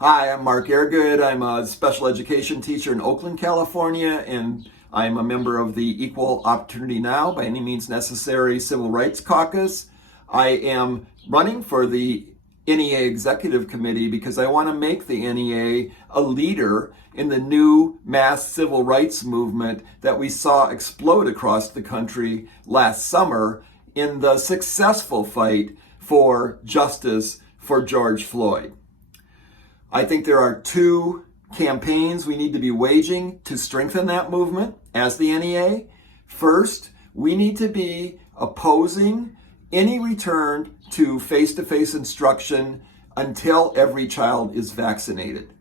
Hi, I'm Mark Airgood. I'm a special education teacher in Oakland, California, and I'm a member of the Equal Opportunity Now, by any means necessary, Civil Rights Caucus. I am running for the NEA Executive Committee because I want to make the NEA a leader in the new mass civil rights movement that we saw explode across the country last summer in the successful fight for justice for George Floyd. I think there are two campaigns we need to be waging to strengthen that movement as the NEA. First, we need to be opposing any return to face-to-face instruction until every child is vaccinated.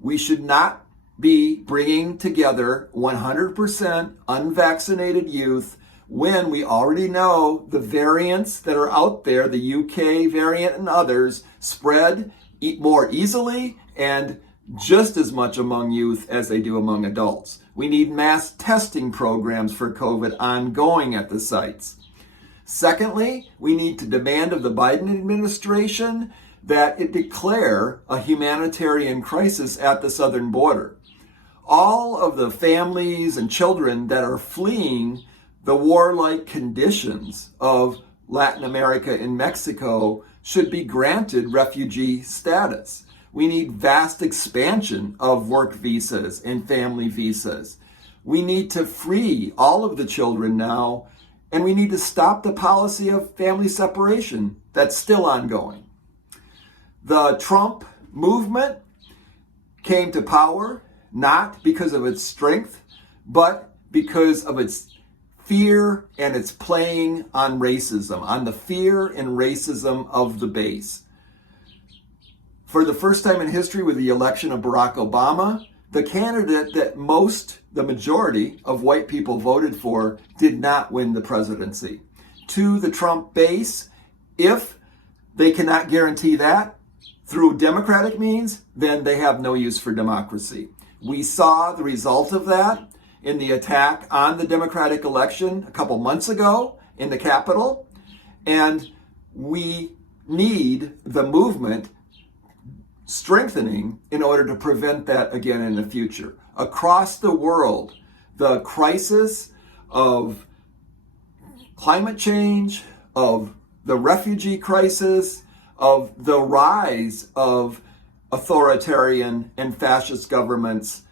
We should not be bringing together 100% unvaccinated youth when we already know the variants that are out there, the UK variant and others, spread more easily and just as much among youth as they do among adults. We need mass testing programs for COVID ongoing at the sites. Secondly, we need to demand of the Biden administration that it declare a humanitarian crisis at the southern border. All of the families and children that are fleeing the warlike conditions of Latin America and Mexico should be granted refugee status. We need vast expansion of work visas and family visas. We need to free all of the children now, and we need to stop the policy of family separation that's still ongoing. The Trump movement came to power not because of its strength, but because of its fear and its playing on racism, on the fear and racism of the base. For the first time in history with the election of Barack Obama, the candidate that the majority of white people voted for did not win the presidency. To the Trump base, if they cannot guarantee that through democratic means, then they have no use for democracy. We saw the result of that in the attack on the Democratic election a couple months ago in the Capitol. And we need the movement strengthening in order to prevent that again in the future. Across the world, the crisis of climate change, of the refugee crisis, of the rise of authoritarian and fascist governments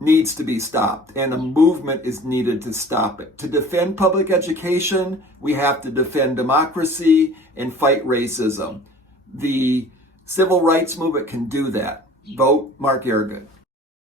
needs to be stopped, and a movement is needed to stop it. To defend public education, we have to defend democracy and fight racism. The civil rights movement can do that. Vote Mark Airgood.